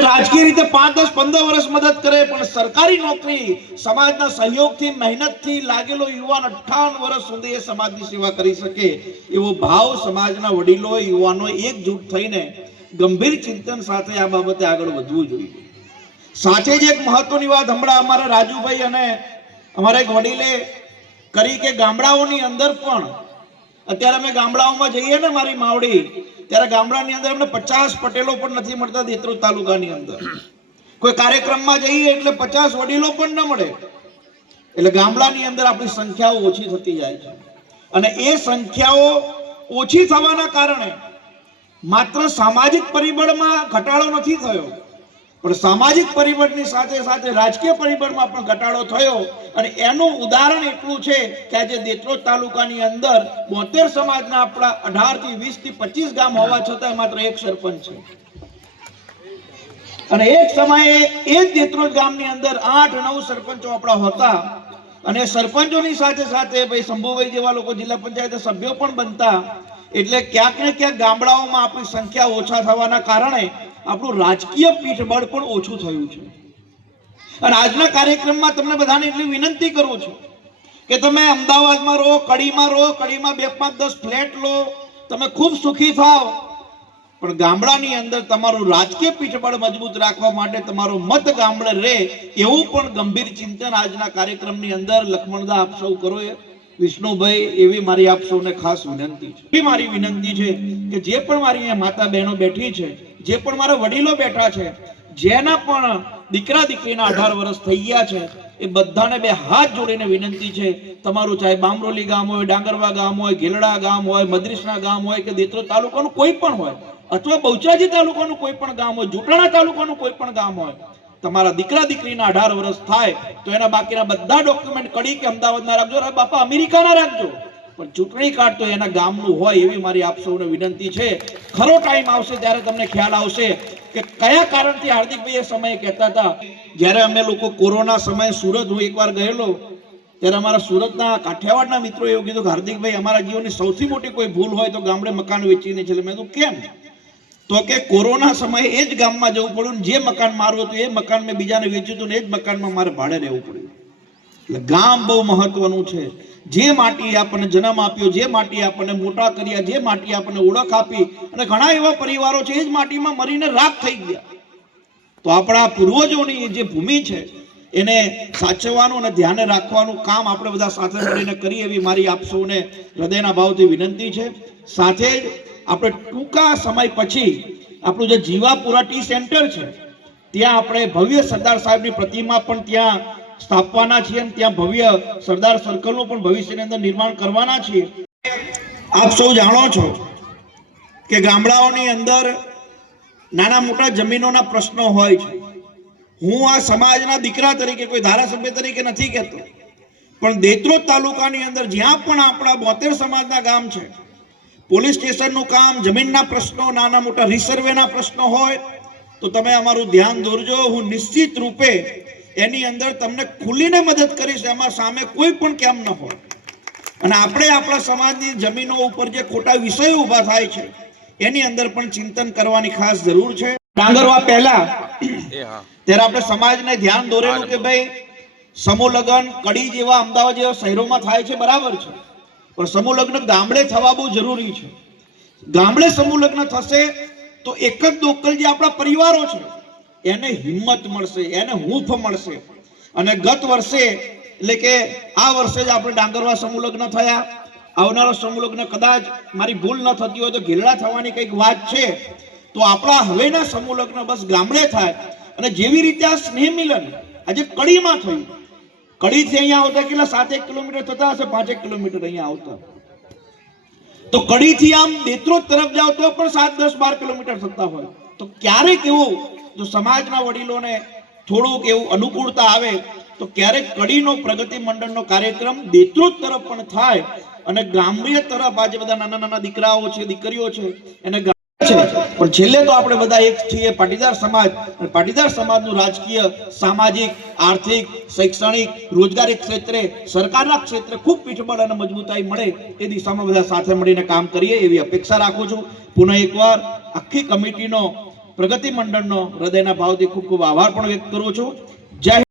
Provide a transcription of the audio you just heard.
રાજકીય રીતે પાંચ, દસ, પંદર વર્ષ મદદ કરે, પણ સરકારી નોકરી સમાજના સહયોગથી, મહેનતથી લાગેલો યુવાન અઠ્ઠાવન વર્ષ સુધી એ સમાજની સેવા કરી શકે એવો ભાવ સમાજના વડીલો, યુવાનો એકજૂટ થઈને ગંભીર ચિંતન સાથે આ બાબતે આગળ વધવું જોઈએ. સાચે જ એક મહત્વની વાત હમણાં અમારા રાજુભાઈ અને અમારા એક વડીલે કરી કે ગામડાઓની અંદર પણ અત્યારે અમે ગામડાઓમાં જઈએ ને મારી માવડી, ત્યારે ગામડાની અંદર અમને પચાસ પટેલો પણ નથી મળતા દેત્રોજ તાલુકાની અંદર. કોઈ કાર્યક્રમમાં જઈએ એટલે પચાસ વડીલો પણ ન મળે. એટલે ગામડાની અંદર આપણી સંખ્યાઓ ઓછી થતી જાય છે. અને એ સંખ્યાઓ ઓછી થવાના કારણે માત્ર સામાજિક પરિબળમાં ઘટાડો નથી થયો. પણ સામાજિક પરિબળની સાથે સાથે રાજકીય પરિબળમાં પણ ઘટાડો થયો અને એનું ઉદાહરણ એટલું છે કે આજે દેત્રોજ તાલુકાની અંદર બોતેર સમાજના આપણા અઢારથી વીસથી પચીસ ગામ હોવા છતાં માત્ર એક સરપંચ છે. અને એક સમયે એ જ દેત્રોજ ગામની અંદર આઠ નવ સરપંચો આપણા હતા. અને સરપંચોની સાથે સાથે ભાઈ શંભુભાઈ જેવા લોકો જિલ્લા પંચાયત સભ્યો પણ બનતા. એટલે ક્યાંક ને ક્યાંક ગામડાઓમાં આપણી સંખ્યા ઓછા થવાના કારણે આપણું રાજકીય પીઠબળ પણ ઓછું થયું છે. અને આજના કાર્યક્રમમાં તમને બધાને એટલી વિનંતી કરું છું કે તમે અમદાવાદમાં રહો, કડીમાં રહો, કડીમાં બે પાંચ દસ ફ્લેટ લો, તમે ખૂબ સુખી થાવ. પણ ગામડાની અંદર તમારું રાજકીય પીઠબળ મજબૂત રાખવા માટે તમારો મત ગામડે રહે એવું પણ ગંભીર ચિંતન આજના કાર્યક્રમની અંદર લક્ષ્મણદા આપ સૌ કરો એ. વિષ્ણુભાઈ, એવી મારી આપ સૌને ખાસ વિનંતી છે. મારી વિનંતી છે કે જે પણ મારી અહીંયા માતા બહેનો બેઠી છે જે પણ મારા વડીલો બેઠા છે, જેના પણ દીકરા દીકરીના અઢાર વર્ષ થઈ ગયા છે, એ બધાને બે હાથ જોડીને વિનંતી છે, તમારું ચાહે બામરોલી ગામ હોય, ડાંગરવા ગામ હોય ગેલડા ગામ હોય, મદ્રીસના ગામ હોય કે દેત્રો તાલુકાનું કોઈ પણ હોય, અથવા બહુચરાજી તાલુકાનું કોઈ પણ ગામ હોય, જુટાણા તાલુકાનું કોઈ પણ ગામ હોય, તમારા દીકરા દીકરીના અઢાર વર્ષ થાય, તો એના બાકીના બધા ડોક્યુમેન્ટ કડી કે અમદાવાદના રાખજો બાપા, અમેરિકાના રાખજો. પણ ચૂંટણી કાર્ડ તો એના ગામનું હોય એવી મારી આપ સૌને વિનંતી છે. ખરો ટાઈમ આવશે ત્યારે તમને ખ્યાલ આવશે કે કયા કારણથી હાર્દિકભાઈ એ સમયે કહેતા હતા. જ્યારે અમે લોકો કોરોના સમયે સુરત હું એકવાર ગયેલો, ત્યારે અમારા સુરતના કાઠિયાવાડના મિત્રો એવું કીધું કે હાર્દિકભાઈ અમારા જીવનની સૌથી મોટી કોઈ ભૂલ હોય તો ગામડે મકાન વેચીને છે. મેં કીધું, કેમ? તો કે કોરોના સમયે એ જ ગામમાં જવું પડ્યું જે મકાન મારું હતું, એ મકાન મેં બીજાને વેચ્યું હતું ને એ જ મકાનમાં મારે ભાડે રહેવું પડ્યું. એટલે ગામ બહુ મહત્વનું છે. જે માટીએ આપણને જન્મ આપ્યો, જે માટીએ આપણને મોટા કર્યા, જે માટીએ આપણને ઓળખ આપી, અને ઘણા એવા પરિવારો છે, એ જ માટીમાં મરીને રાખ થઈ ગયા. તો આપણા પૂર્વજોની જે ભૂમિ છે, એને સાચવવાનું અને ધ્યાને રાખવાનું કામ આપણે બધા સાથે મળીને કરીએ એવી મારી આપ સૌને હૃદયના ભાવથી વિનંતી છે. સાથે જ આપણે ટૂંકા સમય પછી આપણું જે જીવાપુરા ટી સેન્ટર છે, ત્યાં આપણે ભવ્ય સરદાર સાહેબની પ્રતિમા પણ ત્યાં સ્થાપવાના છીએ અને ત્યાં ભવ્ય સરદાર સર્કલનું પણ ભવિષ્યની અંદર નિર્માણ કરવાના છીએ. આપ સૌ જાણો છો કે ગામડાઓની અંદર નાના મોટા જમીનોના પ્રશ્નો હોય છે. હું આ સમાજના દીકરા તરીકે, કોઈ ધારાસભ્ય તરીકે નથી કહેતો. પણ દેત્રોજ તાલુકાની અંદર જ્યાં પણ આપણા બોતેર સમાજના ગામ છે, પોલીસ સ્ટેશનનું કામ, જમીનના પ્રશ્નો, નાના મોટા રિસર્વેના પ્રશ્નો હોય, તો તમે અમારું ધ્યાન દોરજો. હું નિશ્ચિત રૂપે એની અંદર તમને ખુલીને મદદ કરીશ એમાં સામે કોઈ પણ કેમ ન હોય. અને આપણે આપણા સમાજની જમીનો ઉપર જે ખોટા વિષયો ઊભા થાય છે એની અંદર પણ ચિંતન કરવાની ખાસ જરૂર છે. ડાંગરવા પહેલા ત્યારે આપણે સમાજને ધ્યાન દોરેલું કે ભાઈ સમૂહ લગ્ન કડી જેવા અમદાવાદ જેવા શહેરોમાં થાય છે બરાબર છે. પણ સમૂહ લગ્ન ગામડે થવા બહુ જરૂરી છે. ગામડે સમૂહ લગ્ન થશે તો એક જ લોકલ જે આપણા પરિવારો છે એને હિંમત મળશે, એને હૂંફ મળશે. અને ગત વર્ષે, એટલે કે આ વર્ષે જ આપણે ડાંગરવા સમૂહ લગ્ન થયા. આવનારા સમૂહ લગ્ન કદાચ મારી ભૂલ ન થતી હોય તો ઘેરડા થવાની કંઈક વાત છે. તો આપણા હવેના સમૂહ લગ્ન બસ ગામડે થાય. અને જેવી રીતે આ સ્નેહ મિલન આજે કડીમાં થયું. કડીથી અહીંયા આવતા કેટલા? સાતેક કિલોમીટર થતા હશે, પાંચેક કિલોમીટર અહીંયા આવતા. તો કડીથી આમ દેત્રોજ તરફ જાઓ તો પણ સાત, દસ, બાર કિલોમીટર થતા હોય. તો ક્યારેક એવું જો સમાજના વડીલોને થોડુંક એવું અનુકૂળતા આવે, તો ક્યારેક કડીનો પ્રગતિ મંડળનો કાર્યક્રમ દેત્રોજ તરફ પણ થાય અને ગ્રામ્ય તરફ આજે બધા નાના નાના દીકરાઓ છે, દીકરીઓ છે, એને પણ છેલ્લે તો આપણે બધા એક છીએ પાટીદાર સમાજ. પાટીદાર સમાજનું રાજકીય, સામાજિક, આર્થિક, શૈક્ષણિક, રોજગારી ક્ષેત્રે, સરકારના ક્ષેત્રે ખૂબ પીઠબળ અને મજબૂતાઈ મળે એ દિશામાં બધા સાથે મળીને કામ કરીએ એવી અપેક્ષા રાખું છું. પુનઃ એકવાર આખી કમિટીનો પ્રગતિ મંડળનો હૃદયના ભાવથી ખૂબ ખૂબ આભાર પણ વ્યક્ત કરું છું જય.